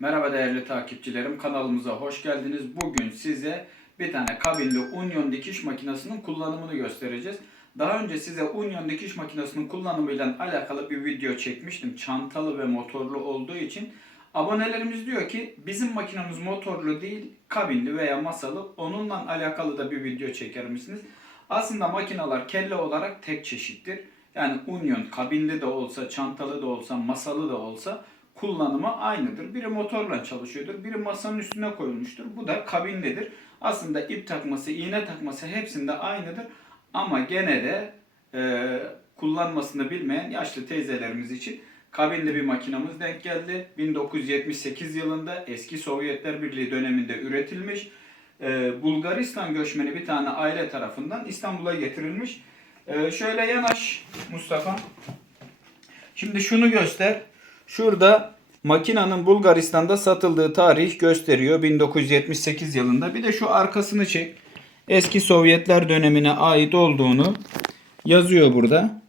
Merhaba değerli takipçilerim kanalımıza hoş geldiniz. Bugün size bir tane kabinli Union dikiş makinesinin kullanımını göstereceğiz. Daha önce size Union dikiş makinesinin kullanımıyla alakalı bir video çekmiştim. Çantalı ve motorlu olduğu için. Abonelerimiz diyor ki bizim makinemiz motorlu değil kabinli veya masalı. Onunla alakalı da bir video çeker misiniz? Aslında makineler kelle olarak tek çeşittir. Yani Union kabinli de olsa, çantalı da olsa, masalı da olsa kullanımı aynıdır. Biri motorla çalışıyordur, biri masanın üstüne koyulmuştur. Bu da kabinlidir. Aslında ip takması, iğne takması hepsinde aynıdır. Ama gene de e, kullanmasını bilmeyen yaşlı teyzelerimiz için kabinli bir makinamız denk geldi. 1978 yılında eski Sovyetler Birliği döneminde üretilmiş. E, Bulgaristan göçmeni bir tane aile tarafından İstanbul'a getirilmiş. E, şöyle yanaş Mustafa. Şimdi şunu göster. Şurada makinanın Bulgaristan'da satıldığı tarih gösteriyor 1978 yılında. Bir de şu arkasını çek. Eski Sovyetler dönemine ait olduğunu yazıyor burada.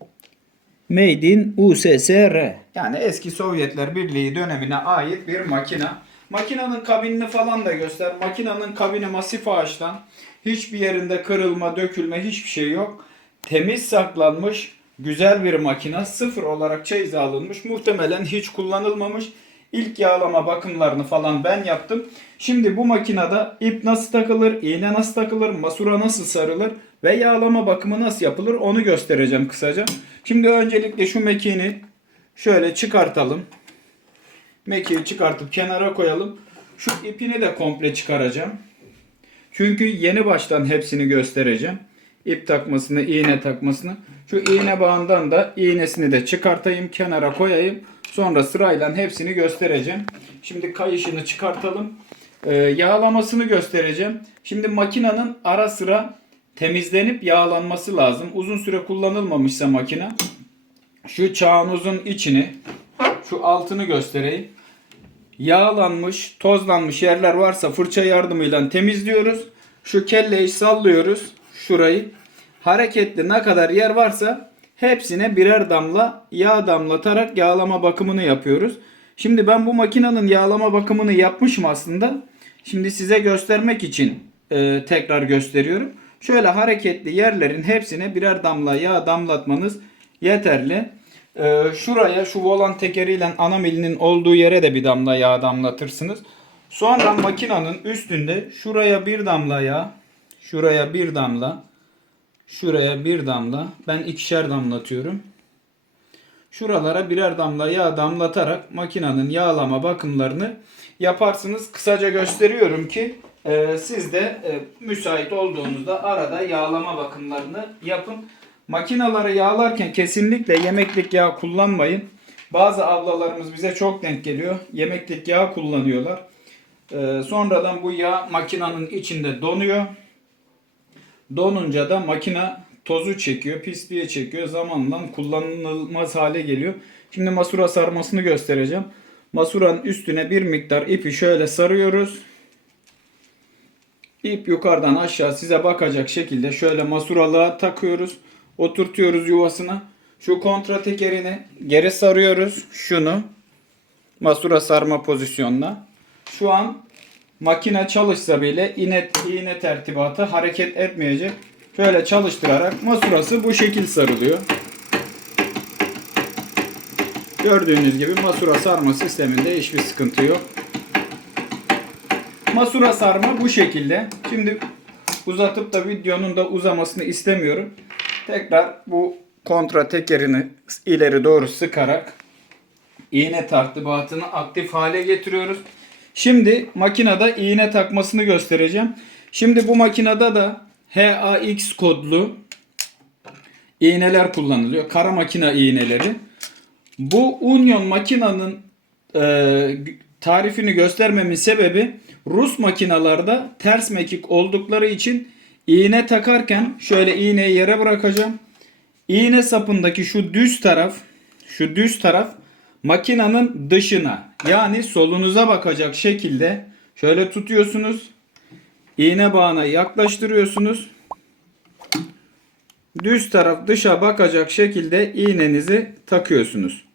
Made in USSR. Yani eski Sovyetler Birliği dönemine ait bir makina. Makinanın kabinini falan da göster. Makinanın kabini masif ağaçtan. Hiçbir yerinde kırılma, dökülme hiçbir şey yok. Temiz saklanmış güzel bir makina. Sıfır olarak çeyize alınmış. Muhtemelen hiç kullanılmamış. İlk yağlama bakımlarını falan ben yaptım. Şimdi bu makinede ip nasıl takılır, iğne nasıl takılır, masura nasıl sarılır ve yağlama bakımı nasıl yapılır onu göstereceğim kısaca. Şimdi öncelikle şu mekiğini şöyle çıkartalım. Mekiği çıkartıp kenara koyalım. Şu ipini de komple çıkaracağım. Çünkü yeni baştan hepsini göstereceğim. İp takmasını, iğne takmasını. Şu iğne bağından da iğnesini de çıkartayım, kenara koyayım. Sonra sırayla hepsini göstereceğim. Şimdi kayışını çıkartalım. Ee, yağlamasını göstereceğim. Şimdi makinenin ara sıra temizlenip yağlanması lazım. Uzun süre kullanılmamışsa makine şu çağınuzun içini şu altını göstereyim. Yağlanmış, tozlanmış yerler varsa fırça yardımıyla temizliyoruz. Şu kelleyi sallıyoruz. Şurayı. Hareketli ne kadar yer varsa hepsine birer damla yağ damlatarak yağlama bakımını yapıyoruz. Şimdi ben bu makinenin yağlama bakımını yapmışım aslında. Şimdi size göstermek için e, tekrar gösteriyorum. Şöyle hareketli yerlerin hepsine birer damla yağ damlatmanız yeterli. E, şuraya şu volan tekeriyle ana milinin olduğu yere de bir damla yağ damlatırsınız. Sonra makinenin üstünde şuraya bir damla yağ, şuraya bir damla, şuraya bir damla. Ben ikişer damlatıyorum. Şuralara birer damla yağ damlatarak makinenin yağlama bakımlarını yaparsınız. Kısaca gösteriyorum ki e, siz de e, müsait olduğunuzda arada yağlama bakımlarını yapın. Makinaları yağlarken kesinlikle yemeklik yağ kullanmayın. Bazı ablalarımız bize çok denk geliyor. Yemeklik yağ kullanıyorlar. E, sonradan bu yağ makinenin içinde donuyor. Donunca da makine tozu çekiyor, pisliğe çekiyor. Zamanla kullanılmaz hale geliyor. Şimdi masura sarmasını göstereceğim. Masuranın üstüne bir miktar ipi şöyle sarıyoruz. İp yukarıdan aşağı size bakacak şekilde şöyle masuralığa takıyoruz. Oturtuyoruz yuvasına. Şu kontra tekerini geri sarıyoruz. Şunu masura sarma pozisyonuna. Şu an makine çalışsa bile iğne, iğne tertibatı hareket etmeyecek. Şöyle çalıştırarak masurası bu şekil sarılıyor. Gördüğünüz gibi masura sarma sisteminde hiçbir sıkıntı yok. Masura sarma bu şekilde. Şimdi uzatıp da videonun da uzamasını istemiyorum. Tekrar bu kontra tekerini ileri doğru sıkarak iğne tartıbatını aktif hale getiriyoruz. Şimdi makinede iğne takmasını göstereceğim. Şimdi bu makinede de HAX kodlu iğneler kullanılıyor. Kara makina iğneleri. Bu Union makinanın e, tarifini göstermemin sebebi Rus makinalarda ters mekik oldukları için iğne takarken şöyle iğneyi yere bırakacağım. İğne sapındaki şu düz taraf şu düz taraf makinanın dışına yani solunuza bakacak şekilde şöyle tutuyorsunuz. İğne bağına yaklaştırıyorsunuz. Düz taraf dışa bakacak şekilde iğnenizi takıyorsunuz.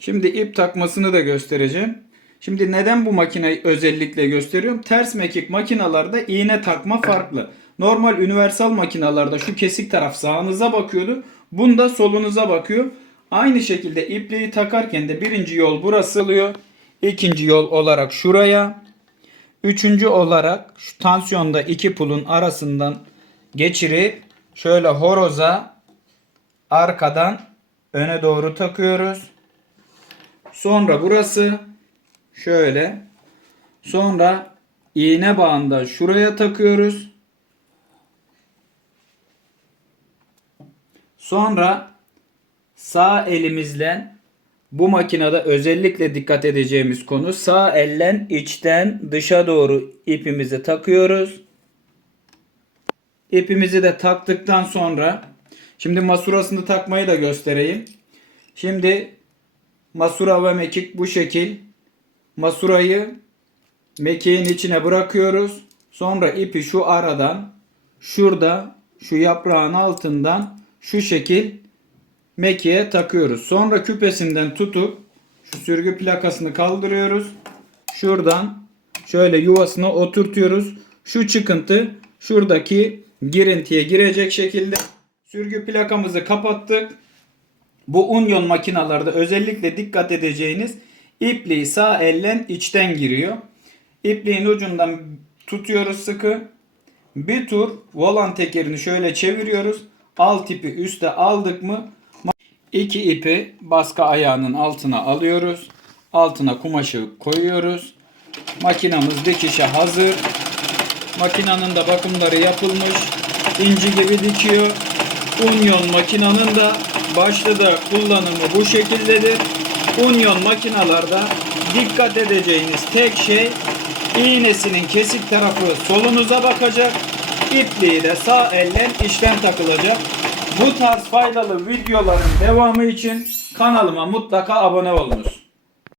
Şimdi ip takmasını da göstereceğim. Şimdi neden bu makineyi özellikle gösteriyorum? Ters mekik makinalarda iğne takma farklı. Normal universal makinalarda şu kesik taraf sağınıza bakıyordu. Bunda solunuza bakıyor. Aynı şekilde ipliği takarken de birinci yol burası oluyor. İkinci yol olarak şuraya. Üçüncü olarak şu tansiyonda iki pulun arasından geçirip şöyle horoza arkadan öne doğru takıyoruz. Sonra burası şöyle. Sonra iğne bağında şuraya takıyoruz. Sonra sağ elimizle bu makinede özellikle dikkat edeceğimiz konu sağ ellen içten dışa doğru ipimizi takıyoruz. İpimizi de taktıktan sonra şimdi masurasını takmayı da göstereyim. Şimdi masura ve mekik bu şekil. Masurayı mekiğin içine bırakıyoruz. Sonra ipi şu aradan şurada şu yaprağın altından şu şekil mekiğe takıyoruz. Sonra küpesinden tutup şu sürgü plakasını kaldırıyoruz. Şuradan şöyle yuvasına oturtuyoruz. Şu çıkıntı şuradaki girintiye girecek şekilde sürgü plakamızı kapattık. Bu unyon makinalarda özellikle dikkat edeceğiniz ipliği sağ ellen içten giriyor. İpliğin ucundan tutuyoruz sıkı. Bir tur volan tekerini şöyle çeviriyoruz. Alt ipi üste aldık mı iki ipi baska ayağının altına alıyoruz. Altına kumaşı koyuyoruz. Makinamız dikişe hazır. Makinanın da bakımları yapılmış. İnci gibi dikiyor. Unyon makinanın da başta da kullanımı bu şekildedir. Unyon makinalarda dikkat edeceğiniz tek şey iğnesinin kesik tarafı solunuza bakacak. İpliği de sağ ellen işlem takılacak. Bu tarz faydalı videoların devamı için kanalıma mutlaka abone olunuz.